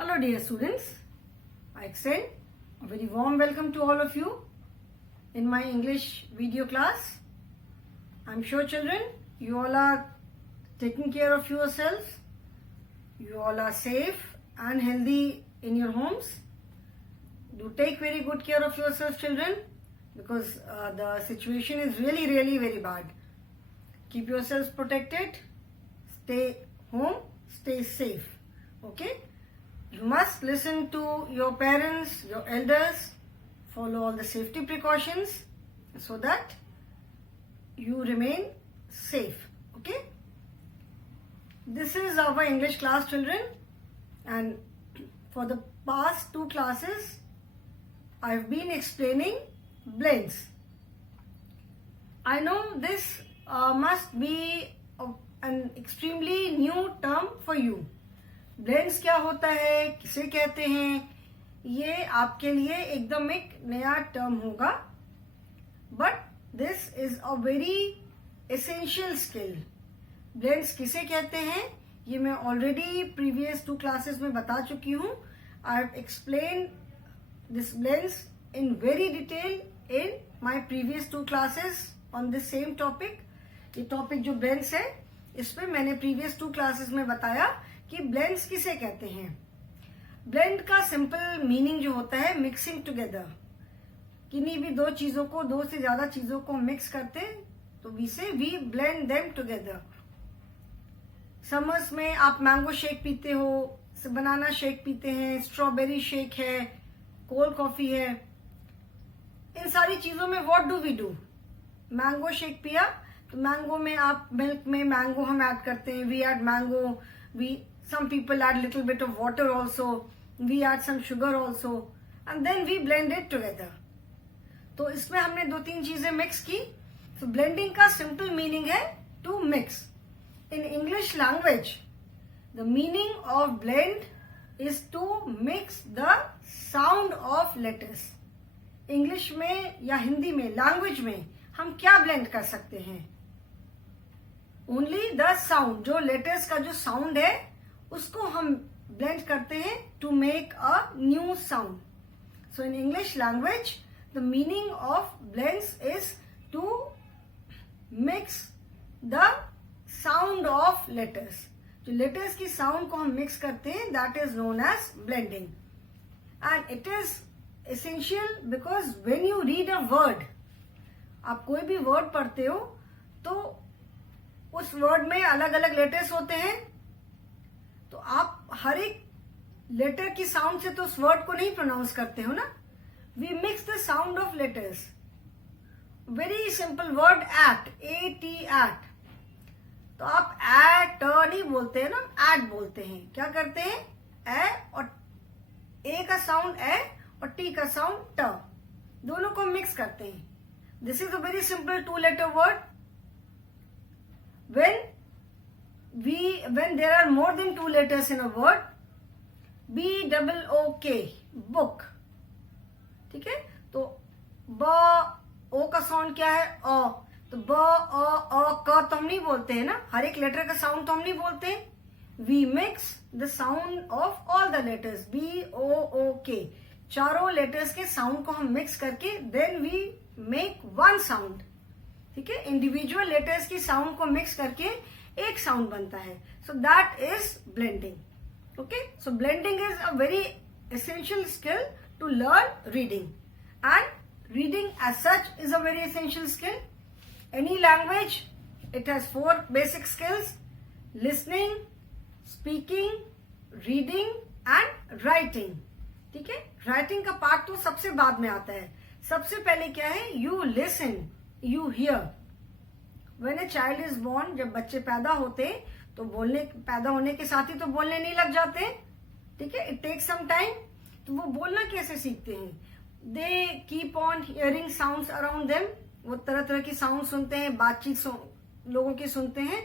Hello dear students, I extend a very warm welcome to all of you in my English video class. I'm sure children, you all are taking care of yourselves, you all are safe and healthy in your homes. Do take very good care of yourselves children, because the situation is really very bad. Keep yourselves protected, stay home, stay safe, okay? You must listen to your parents, your elders, follow all the safety precautions so that you remain safe, okay? This is our English class children, and for the past two classes I've been explaining blends. I know this must be an extremely new term for you. Blends क्या होता है, किसे कहते हैं, ये आपके लिए एकदम एक नया टर्म होगा. But this is a very essential skill. Blends किसे कहते हैं ये मैं ऑलरेडी प्रीवियस टू क्लासेस में बता चुकी हूँ. I have explain this blends in very detail in my previous two classes on this same topic. ये टॉपिक जो ब्लेंड्स है इसमें मैंने प्रीवियस टू क्लासेस में बताया कि ब्लेंड्स किसे कहते हैं. ब्लेंड का सिंपल मीनिंग जो होता है मिक्सिंग टुगेदर. किन्हीं भी दो चीजों को, दो से ज्यादा चीजों को मिक्स करते तो we blend them together. Summers में आप मैंगो शेक पीते हो, बनाना शेक पीते हैं, स्ट्रॉबेरी शेक है, कोल्ड कॉफी है. इन सारी चीजों में what do we do. Mango shake पिया तो मैंगो में आप मिल्क में मैंगो हम ऐड करते हैं. We add mango, some people add little bit of water also, we add some sugar also, and then we blend it together. तो इसमें हमने दो तीन चीजें मिक्स की. तो ब्लेंडिंग का सिंपल मीनिंग है to mix. In English language the meaning of blend is to mix the sound of letters. English में या हिंदी में, लैंग्वेज में हम क्या ब्लेंड कर सकते हैं. ओनली द साउंड, जो लेटर्स का जो साउंड है उसको हम ब्लेंड करते हैं to make a new sound. So in English language the meaning of blends is to mix the sound of letters. जो लेटर्स की साउंड को हम मिक्स करते हैं that is known as blending. And it is essential because when you read a word, आप कोई भी word पढ़ते हो तो उस वर्ड में अलग अलग लेटर्स होते हैं. तो आप हर एक लेटर की साउंड से तो उस वर्ड को नहीं प्रोनाउंस करते हो ना. We mix the sound of letters. Very simple word at, AT at. तो आप एट नहीं बोलते हैं ना, एट बोलते हैं. क्या करते हैं, ए और ए का साउंड ए और टी का साउंड ट, दोनों को मिक्स करते हैं. This is a very simple two letter word. When there are more than two letters in a word, BOOK, book. ठीक है. तो ब ओ का साउंड क्या है, अ. तो ब अ क तो हम नहीं बोलते हैं ना, हर एक लेटर का साउंड तो हम नहीं बोलते हैं. We mix the sound of all the letters, BOOK. चारों लेटर्स के साउंड को हम मिक्स करके then we make one sound. ठीक है. इंडिविजुअल लेटर्स की साउंड को मिक्स करके एक साउंड बनता है. So that is blending. Okay. So blending is a very essential skill to learn reading, and reading as such is a very essential skill. Any language it has four basic skills: listening, speaking, reading and writing. ठीक है. Writing का part तो सबसे बाद में आता है. सबसे पहले क्या है, you listen, you hear. When a child is born, जब बच्चे पैदा होते तो पैदा होने के साथ ही तो बोलने नहीं लग जाते. ठीक है. It takes some time. तो वो बोलना कैसे सीखते हैं, they keep on hearing sounds around them. वो तरह तरह की साउंड सुनते हैं, बातचीत लोगों की सुनते हैं,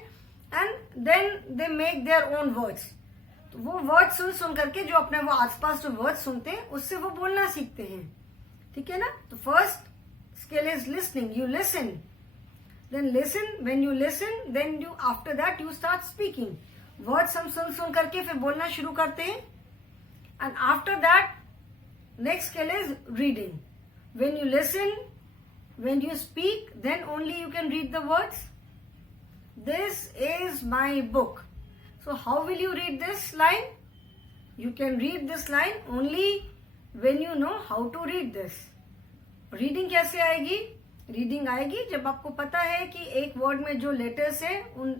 and then they make their own words. तो वो वर्ड सुन करके जो अपने वो आसपास जो वर्ड सुनते हैं उससे वो बोलना सीखते हैं. ठीक है ना. तो first skill is listening. You listen, then listen. When you listen, then you after that you start speaking. Words हम सुन सुन करके फिर बोलना शुरू करते हैं. and after that next skill is reading. When you listen, when you speak, then only you can read the words. This is my book. So how will you read this line? You can read this line only when you know how to read this. Reading कैसे आएगी? Reading आएगी जब आपको पता है कि एक word में जो लेटर्स है उन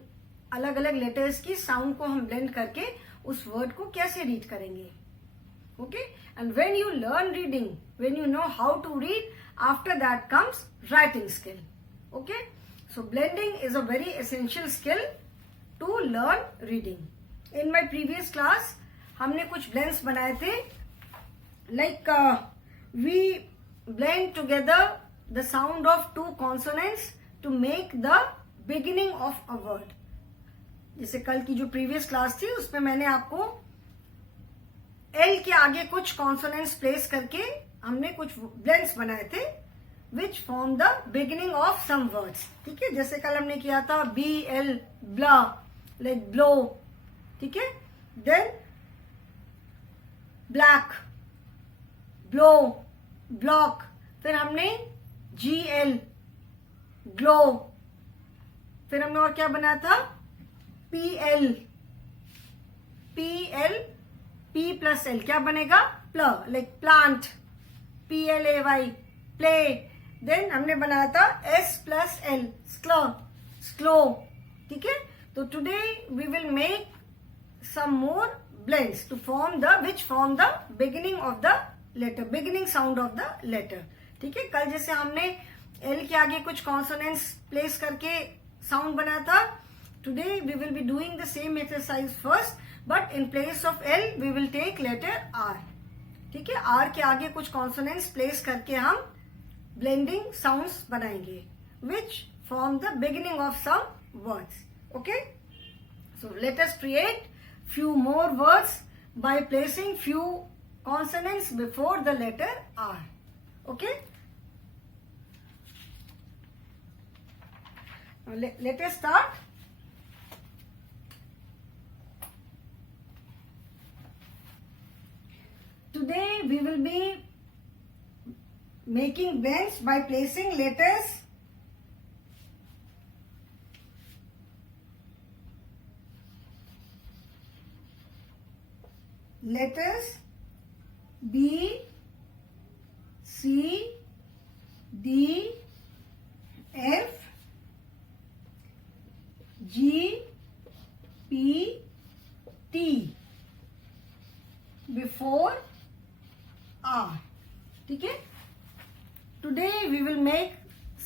अलग अलग लेटर्स की साउंड को हम ब्लेंड करके उस वर्ड को कैसे रीड करेंगे. Okay, and when you learn reading, when you know how to read, after that comes writing skill. Okay, so blending is a very essential skill to learn reading. In my previous class हमने कुछ blends बनाए थे. Like we blend together the sound of two consonants to make the beginning of a word. जैसे कल की जो previous class थी उसमें मैंने आपको L के आगे कुछ कॉन्सोनेंट्स प्लेस करके हमने कुछ ब्लेंड्स बनाए थे which form the beginning of some words. ठीक है, जैसे कल हमने किया था BL ब्ला, like blow. ठीक है, then black, blow, ब्लॉक. फिर हमने GL ग्लो. फिर हमने और क्या बनाया था? PL P प्लस L क्या बनेगा? प्ल, like plant. PLAY play. Then हमने बनाया था S प्लस L स्क्लो, स्क्लो. ठीक है, तो today we will make some more blends to form the which form the beginning of the letter, beginning sound of the letter. ठीक है, कल जैसे हमने एल के आगे कुछ कॉन्सोनेंट्स प्लेस करके साउंड बनाया था, today we will be doing the same exercise first, but in place of L we will take letter R. ठीक है, आर के आगे कुछ कॉन्सोनेंट्स प्लेस करके हम ब्लेंडिंग साउंड्स बनाएंगे which form the beginning of some words. Okay, so let us create few more words by placing few consonants before the letter R. Okay? Now let us start. Today we will be making blends by placing letters B, C, D, F, G, P, T before R. ठीक है, today we will make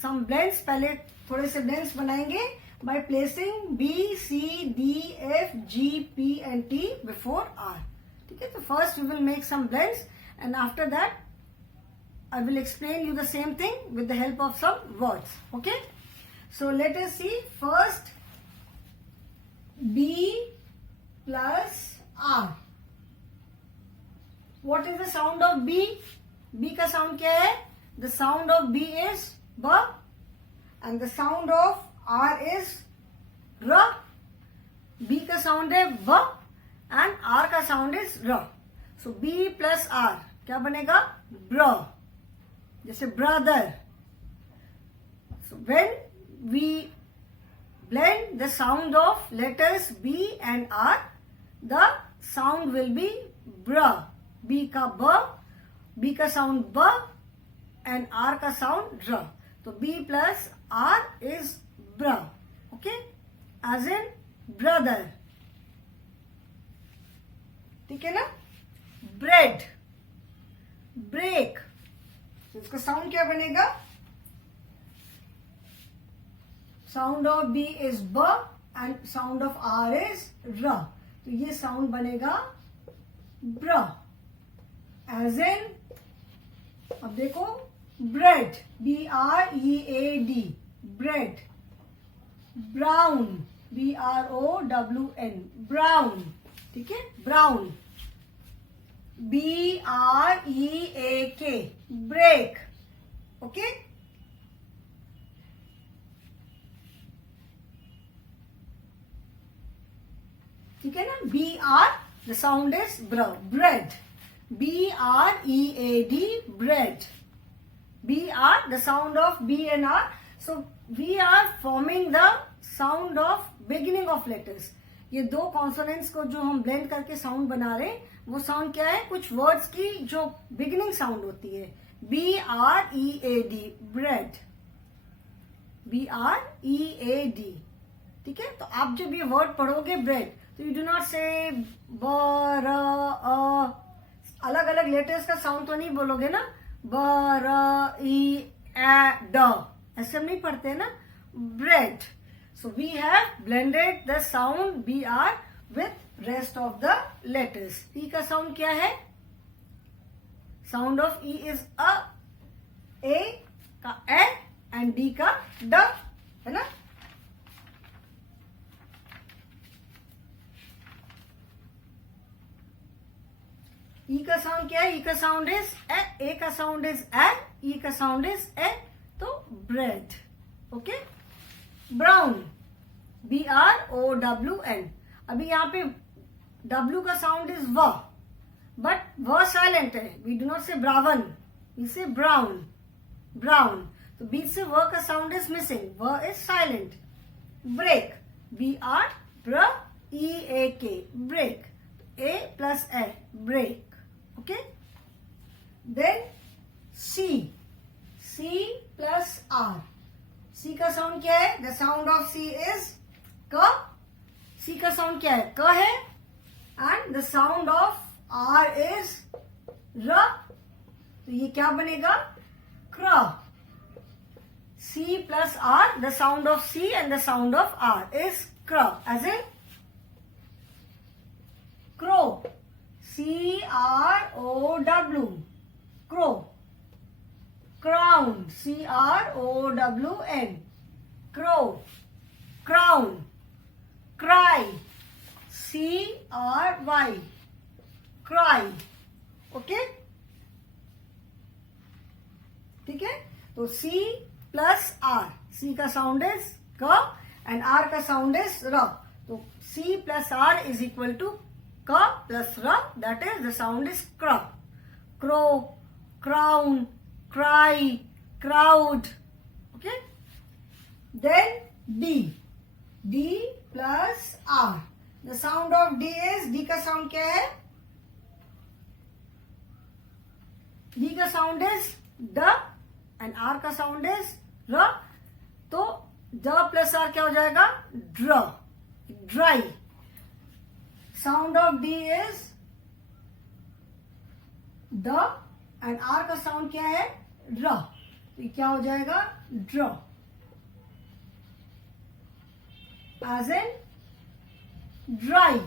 some blends. पहले थोड़े से blends बनाएंगे by placing B, C, D, F, G, P and T before R. ठीक है, तो first we will make some blends and after that I will explain you the same thing with the help of some words. Okay, so let us see first B plus R. What is the sound of B? B का sound क्या है? The sound of B is B and the sound of R is R. B का sound है B and R का sound is R. So B plus R क्या बनेगा? Br. जैसे brother. So when we blend the sound of letters B and R, the sound will be br. B का B, B का sound B and R का sound R. So B plus R is br. Okay, as in brother. ठीक है ना? Bread, break. इसका sound क्या बनेगा? Sound of B is B and sound of R is R. तो ये साउंड बनेगा ब्र. एज इन, अब देखो bread, BREAD, bread. Brown, BROWN, brown. ठीक है, ब्राउन. BREAK, break. Okay, ठीक है ना? BR, the sound is br, bread. B-R-E-A-D, bread. B-R, the sound of B and R. So we are forming the sound of beginning of letters. ये दो consonants को जो हम ब्लेंड करके sound बना रहे हैं, वो साउंड क्या है? कुछ वर्ड्स की जो बिगिनिंग साउंड होती है. B-R-E-A-D, bread. B-R-E-A-D. ठीक है. तो आप जब ये वर्ड पढ़ोगे ब्रेड, तो यू डू नॉट से ब, र, अ. अलग अलग लेटर्स का साउंड तो नहीं बोलोगे ना. ब, र, ई, ए, ड. ऐसे हम नहीं पढ़ते ना. Bread. So we have blended the sound BR with rest of the letters. E का sound क्या है? Sound of E is A का A and D का D, है ना? E का sound क्या है? E का sound is A का sound is A, E का sound is A, तो bread. Okay? ब्राउन. B-R-O-W-N. अभी यहाँ पे W का साउंड इज व, बट व साइलेंट है. वी डू नॉट से ब्रावन, वी से ब्राउन. ब्राउन. तो बीच से व का साउंड इज मिसिंग. व इज साइलेंट. ब्रेक. B-R ब्र E-A-K, ब्रेक. A प्लस ए, break. Okay. Then C. C plus R. C का साउंड क्या है? The sound of C is क. सी का साउंड क्या है? क है. And the sound of R is र. तो ये क्या बनेगा? क्र. C plus R, the sound of C and the sound of R is क्र. As in crow. C-R-O-W, crow. Crown. C-R-O-W-N, crow. Crown. Cry. C-R-Y, cry. Okay? ठीक है. तो C प्लस R. C का साउंड इज क and R का sound is र. तो C plus R is equal to क प्लस र. That is the sound is क्र. Crow, crown, cry, crowd. Okay? Then D. D plus R. The sound of D is, D का sound क्या है? D का sound is D and R का sound is R. तो D plus R क्या हो जाएगा? Dr. Dry. Sound of D is D and R का sound क्या है? र. तो ये क्या हो जाएगा? ड्र. As in dry.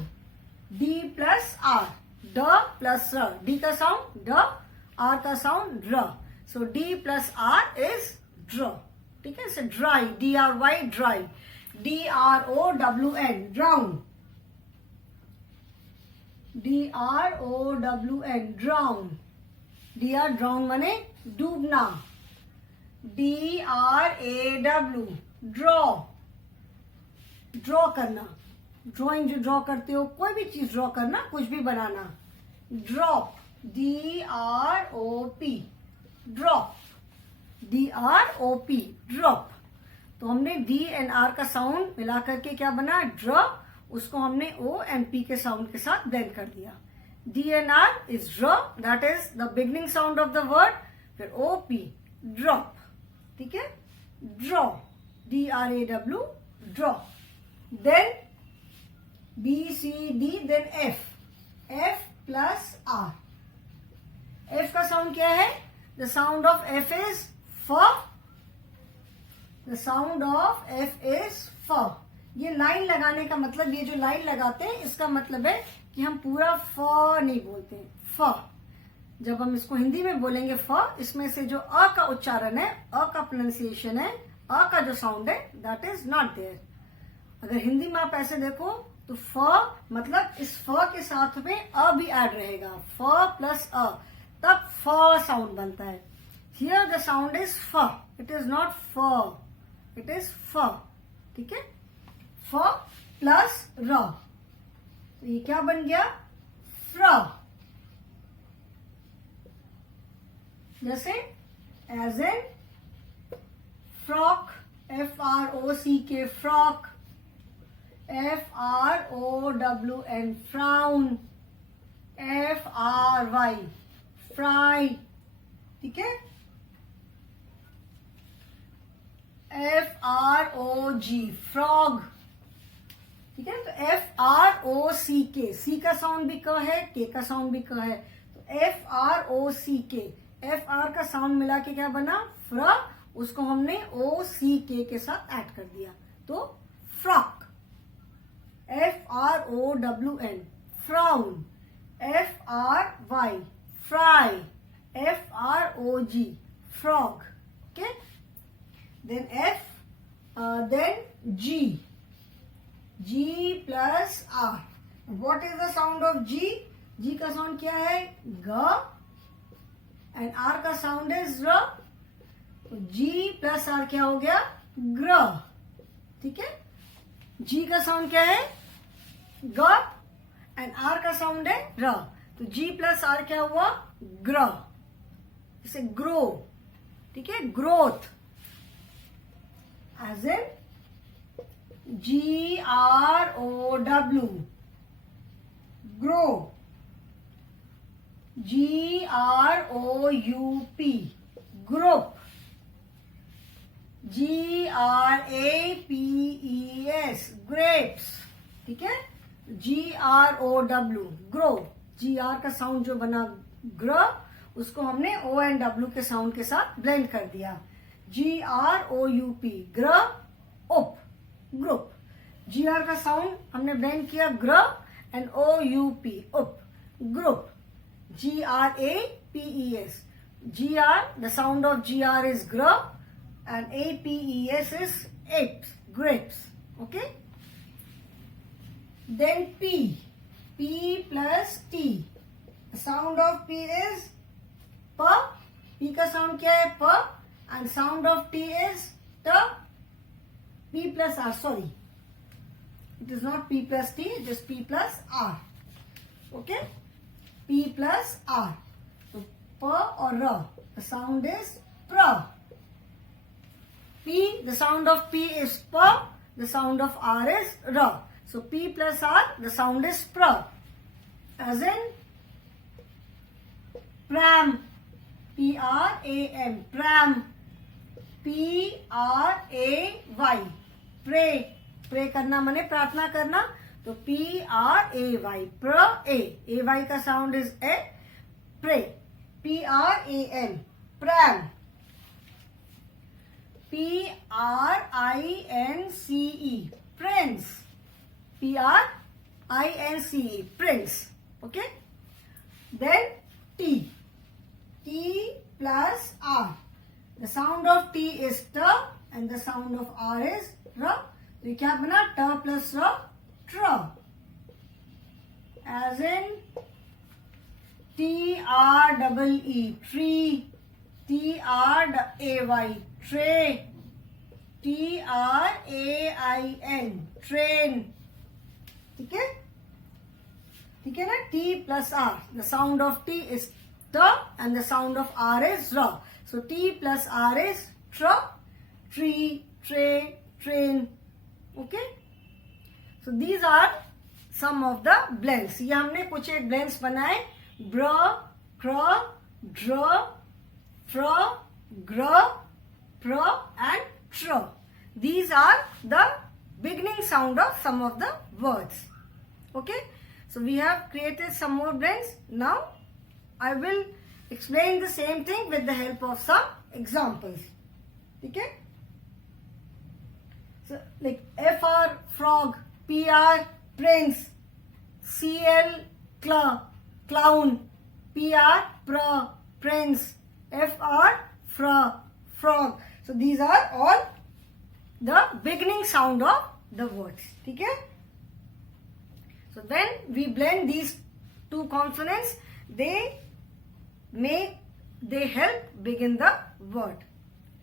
D plus R. ड प्लस र. D का साउंड ड, R का साउंड र. So D plus R is ड्र. ठीक है. So dry. D-R-Y, dry. D-R-O-W-N, drown. D-R-O-W-N, drown. D-R, drown माने डूबना. D-R-A-W, draw. ड्रॉ करना. ड्रॉइंग जो ड्रॉ करते हो, कोई भी चीज ड्रॉ करना, कुछ भी बनाना. Drop. D-R-O-P, drop. D-R-O-P, drop. तो हमने D एंड R का साउंड मिला करके क्या बना? ड्रॉ. उसको हमने O एंड P के साउंड के साथ ब्लेंड कर दिया. D and R is draw, that is the beginning sound of the word. फिर O-P, drop. ठीक है. Draw. D-R-A-W, draw. Then B-C-D, then F. F plus R. F का sound क्या है? The sound of F is F. The sound of F is F. ये line लगाने का मतलब, ये जो लाइन लगाते हैं, इसका मतलब है कि हम पूरा फ नहीं बोलते. फ. जब हम इसको हिंदी में बोलेंगे फ, इसमें से जो अ का उच्चारण है, अ का प्रोनाउंसिएशन है, अ का जो साउंड है, दैट इज नॉट देयर. अगर हिंदी में आप ऐसे देखो तो फ मतलब इस फ के साथ में अ भी ऐड रहेगा. फ प्लस अ, तब फ साउंड बनता है. हियर द साउंड इज फ. इट इज नॉट फ, इट इज फ. ठीक है. फ प्लस र. तो ये क्या बन गया? फ्र. जैसे as in frock, FROCK frock, FROWN frown, FRY fry, ठीक है। FROG फ्रॉग, ठीक है। तो FROCK, सी का साउंड भी क है, के का साउंड भी क है, तो FROCK, FR का साउंड मिला के क्या बना, फ्र, उसको हमने OCK के साथ ऐड कर दिया, तो frock. FROWN frown, FRY fry, FROG frog, okay. then then G plus R. What is the sound of G? G का साउंड क्या है, ग, एंड R का साउंड इज र, तो G प्लस R क्या हो गया, ग्र, ठीक है। G का साउंड क्या है, ग, एंड R का साउंड है र, तो G प्लस R क्या हुआ, ग्र, इसे ग्रो, ठीक है, growth, as in GROW grow, GROUP group, GRAPES grapes, ठीक है। GROW grow, GR का साउंड जो बना ग्र, उसको हमने O एंड W के साउंड के साथ ब्लेंड कर दिया, GROUP ग्र उप ग्रुप, GR का साउंड हमने ब्लेंड किया ग्र एंड OUP उप group, GRAPES, GR, the sound of GR is gr and APES is apes, grapes, okay. Then P plus T, the sound of P is P, P का sound क्या है, P, and sound of T is T, P plus R, sorry, it is not P plus T, it is P plus R, okay, P plus R, so P or R, the sound is pra, P, the sound of P is pa, the sound of R is ra, so P plus R, the sound is pra, as in pram, PRAM, pram, PRAY, pray, pray करना माने प्रार्थना करना, तो PRAY, AY का sound is ए, pray, PRAM, pram, PRINCE, prince, PRINCE, prince, okay. Then T plus R, the sound of T is T and the sound of R is R, तो ये क्या बना, T plus R, tr, as in TREE, tree, TRAY, tray, TRAIN, train, ठीक है, ठीक है ना। T plus R, the sound of T is T and the sound of R is R, so T plus R is tr, tree, tray, train, okay. So these are some of the blends. ये हमने कुछ एक blends बनाए, ब्र, क्र, ड्र, फ्र, ग्र, प्र and tr. These are the beginning sound of some of the words, okay. So we have created some more blends. Now I will explain the same thing with the help of some examples, okay. So like FR, frog, PR, prince, CL, clown, PR, prince, FR, frog. So these are all the beginning sound of the words, ठीक है. So when we blend these two consonants, they help begin the word,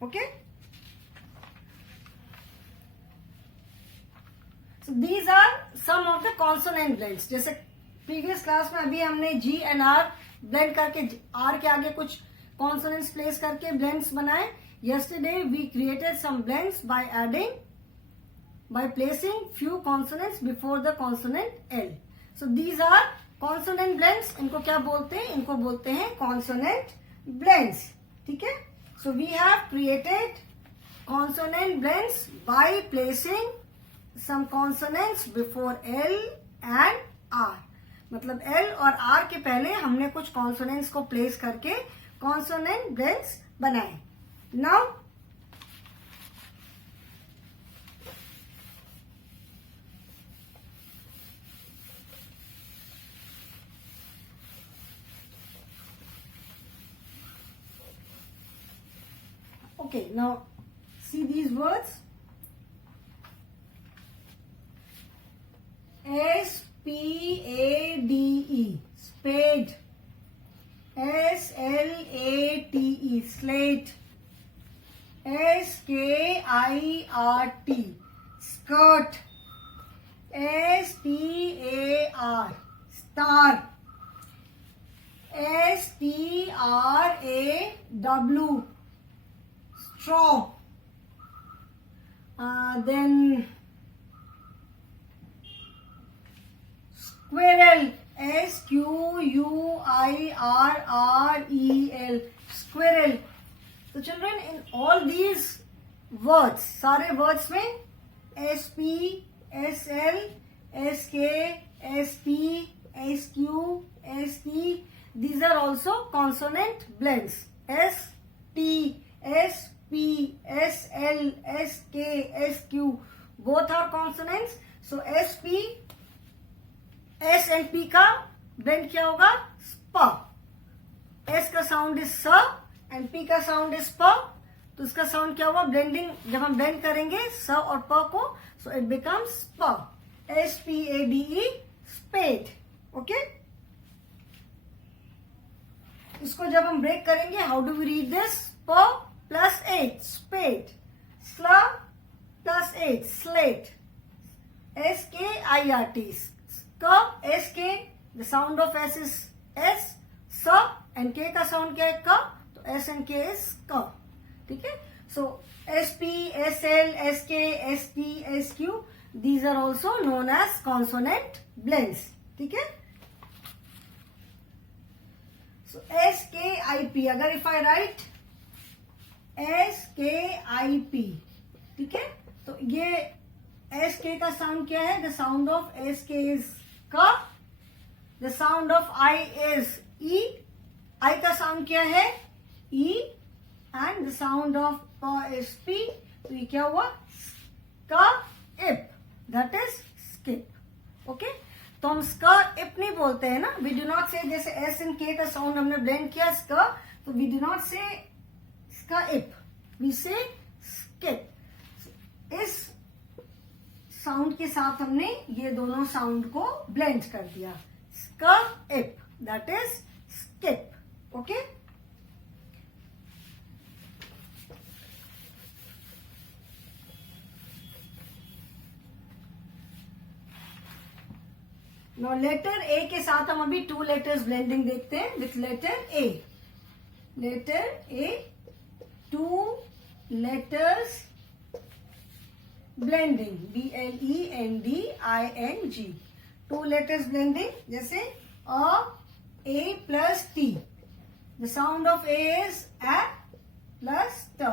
okay. So these are some of the consonant blends. जैसे previous class में अभी हमने G and R blend करके R के आगे कुछ कॉन्सोनेंट्स प्लेस करके ब्लेंड्स बनाए. Yesterday we created some blends by placing few consonants before the consonant L. So these are consonant blends. इनको क्या बोलते हैं? इनको बोलते हैं consonant blends. ठीक है? So we have created consonant blends by placing some consonants before L and R. मतलब L और R के पहले हमने कुछ consonants को place करके consonant blends बनाए. Now okay, now see these words. S-P-A-D-E, spade. S-L-A-T-E, slate. S-K-I-R-T, skirt. S-T-A-R, star. S-T-R-A-W, straw. Then squirrel. S-Q-U-I-R-R-E-L, squirrel. So children, in all these words, सारे words में S-P, S-L, S-K, S-T, S-Q, S-T, these are also consonant blends. S-T, S-P, S-L, S-K, S-Q, both are consonants. So S-P, S and P का blend क्या होगा? स्प. S का sound is स and P का sound is प. तो इसका sound क्या होगा? Blending, जब हम blend करेंगे स और प को, so it becomes sp. S-P-A-D-E, spade. Okay? इसको जब हम break करेंगे, how do we read this? P plus H, spade. Sl plus H, slate. S-K-I-R-T, S-K, the sound of S is S, S, and K का sound क्या है? K, तो S and K is K. ठीक है? So S-P, S-L, S-K, S-T, S-Q, these are also known as consonant blends. ठीक है? So S-K-I-P, अगर if I write S-K-I-P, ठीक है? तो ये S-K का sound क्या है? The sound of S-K is K. The sound of I is E. I का sound क्या है? E. And the sound of P is P. तो ये क्या हुआ? Sk-ip. That is skip. Okay? तो हम sk-ip नहीं बोलते हैं ना. We do not say जैसे S and K का sound हमने blend किया sk. तो we do not say sk-ip. We say skip. इस साउंड के साथ हमने ये दोनों साउंड को ब्लेंड कर दिया. Sk-ip, that is skip. Okay? Now letter A के साथ हम अभी 2 letters blending देखते हैं. With letter A. Letter A, 2 letters blending. B-L-E-N-D-I-N-G. 2 letters blending. जैसे A plus T. The sound of A is A plus T. तो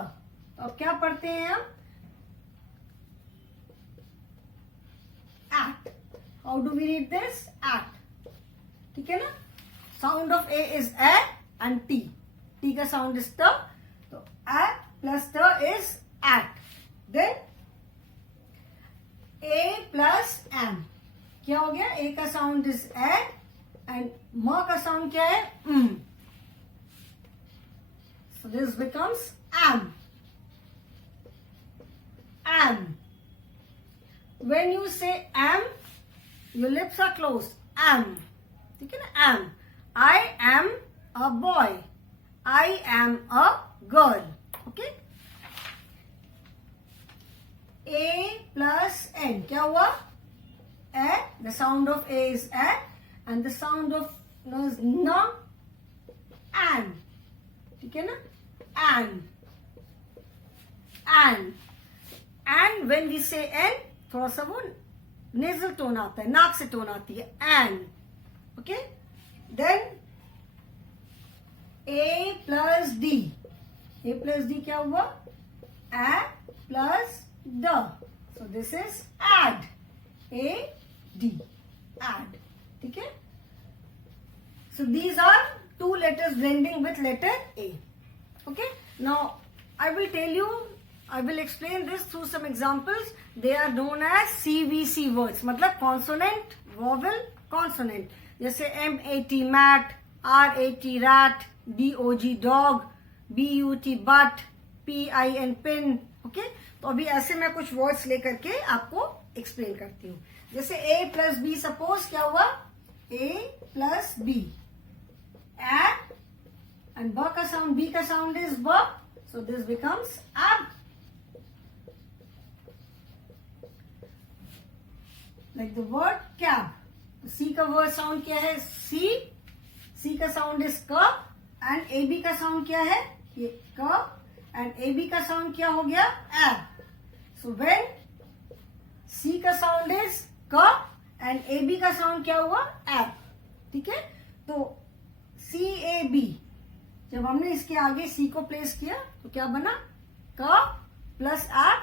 अब क्या पढ़ते हैं हम? At. How do we read this? At. ठीक है ना? Sound of A is A and T. T का sound is T. तो A plus T is at. Then A plus M. क्या हो गया? A का sound is A and M का sound क्या है? So this becomes am. Am. When you say am, your lips are closed. Am. ठीक है ना? Am. I am a boy. I am a girl. Okay? A plus N. क्या हुआ? A. The sound of A is A and the sound of N is N. An. ठीक ठीक है ना, N, N, N when we say N, थोड़ा सा वो nasal tone आता है, नाक से टोन आती है, N, okay. Then A plus D, A plus D क्या हुआ, ए प्लस द, so this is ad, A D, ad, ठीक है। So these are two letters blending with letter A. Okay. Now I will tell you, I will explain this through some examples. They are known as CVC words. मतलब consonant, vowel, consonant. जैसे MAT mat, RAT rat, DOG dog, BUT butt, PIN pin. Okay. तो अभी ऐसे मैं कुछ words लेकर के आपको एक्सप्लेन करती हूँ. जैसे A प्लस B, सपोज क्या हुआ, A plus B, and B का sound, B का sound is B, so this becomes ab. Like the word cab. C का word sound क्या है, C, C का sound is k, and AB का sound क्या है, ये k, and AB का sound क्या हो गया, ab. So when C का sound is k and AB का sound क्या हुआ, ab, ठीक है। तो CAB, जब हमने इसके आगे C को प्लेस किया तो क्या बना, क प्लस एब,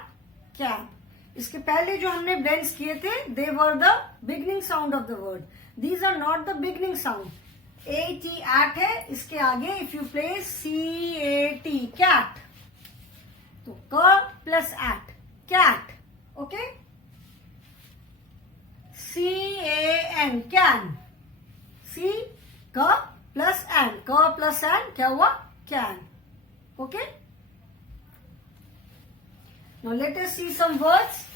कैब। इसके पहले जो हमने ब्लेंड्स किए थे, they were the beginning sound of the word, these are not the beginning sound. AT at है, इसके आगे if you place CAT, cat, तो क plus at, cat, okay. CAN, can, C क प्लस एन, क plus N क्या हुआ, can, okay. Now let us see some words.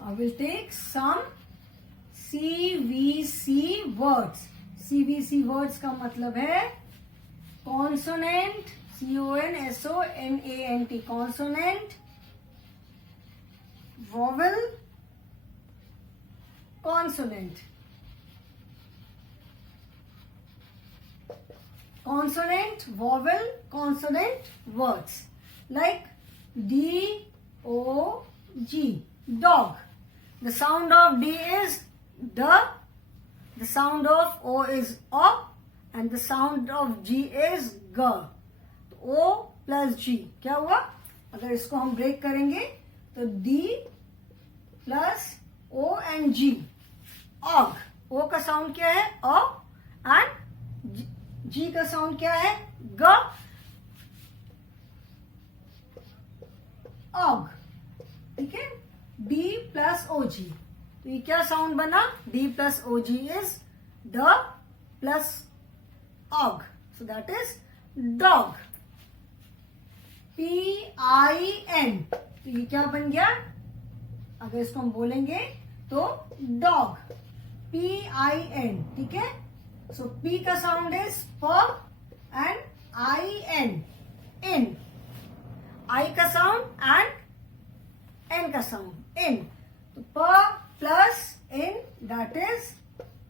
I will take some CVC words. CVC words का मतलब है consonant, CONSONANT, consonant, vowel, consonant, consonant, vowel, consonant words like D-O-G, dog. The sound of D is D, the sound of O is O, and the sound of G is G. O plus G क्या हुआ, अगर इसको हम break करेंगे तो D plus O and G, Og. O का sound क्या है, O, and G का साउंड क्या है, G, Og, ठीक है। D plus OG, तो ये क्या साउंड बना, D plus OG is D plus Og, so that is dog. PIN, तो ये क्या बन गया, अगर इसको हम बोलेंगे तो dog, PIN, ठीक है। सो P का sound is P and IN, in, I का साउंड एंड N का साउंड, in, तो P plus in, that is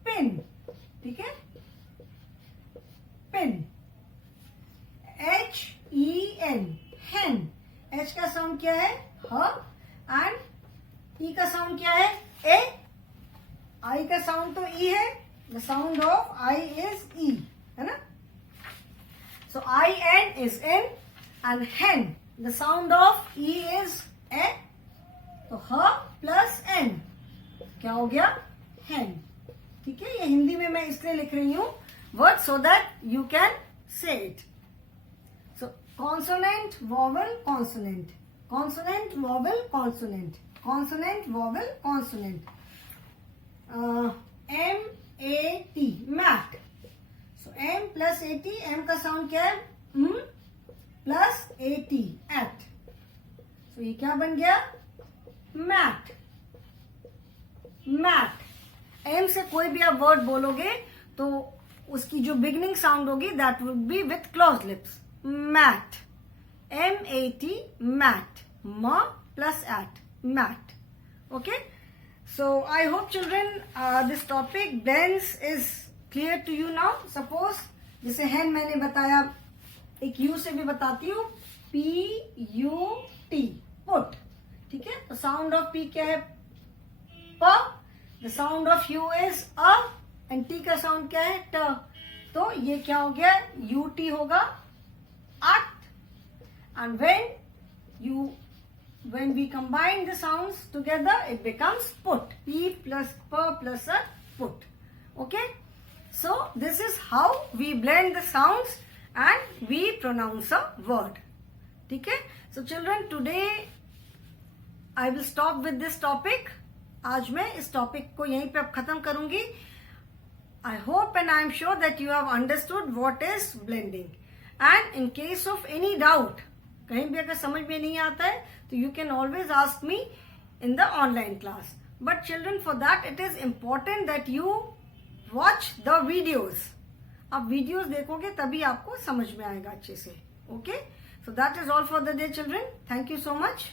pin, ठीक है, पिन। HEN, hen, H का साउंड क्या है, ह, एंड E का साउंड क्या है, ए। I का साउंड तो E है, the sound of I is E, है ना। सो IN is in and hen, the sound of E is a, तो ह प्लस N क्या हो गया, hen, ठीक है। ये हिंदी में मैं इसलिए लिख रही हूं word so that you can say it. सो consonant, vowel, consonant, consonant, vowel, consonant, consonant, vowel, consonant. MAT, mat, so M plus AT, M का साउंड क्या है, प्लस AT, एट, सो ये क्या बन गया, मैट, मैट। एम से कोई भी आप वर्ड बोलोगे तो उसकी जो बिगनिंग साउंड होगी that would be with close lips, mat. M-A-T, mat. Ma plus at, mat. Okay. So I hope children this topic blends is clear to you now. Suppose जैसे hen मैंने बताया, एक U से भी बताती हूँ, P-U-T, put. ठीक है. तो sound of P क्या है? P. The sound of U is a and T का sound क्या है? T. तो ये क्या हो गया? UT होगा at. And when we combine the sounds together, it becomes put. P plus P plus a put. Okay. So this is how we blend the sounds and we pronounce a word. Okay. So children, today I will stop with this topic. आज मैं इस topic को यहीं पे अब खत्म करूंगी. I hope and I am sure that you have understood what is blending. And in case of any doubt, कहीं भी अगर समझ में नहीं आता है तो you can always ask me in the online class. But children, for that it is important that you watch the videos. आप वीडियोस देखोगे तभी आपको समझ में आएगा अच्छे से. Okay? So that is all for the day, children. Thank you so much.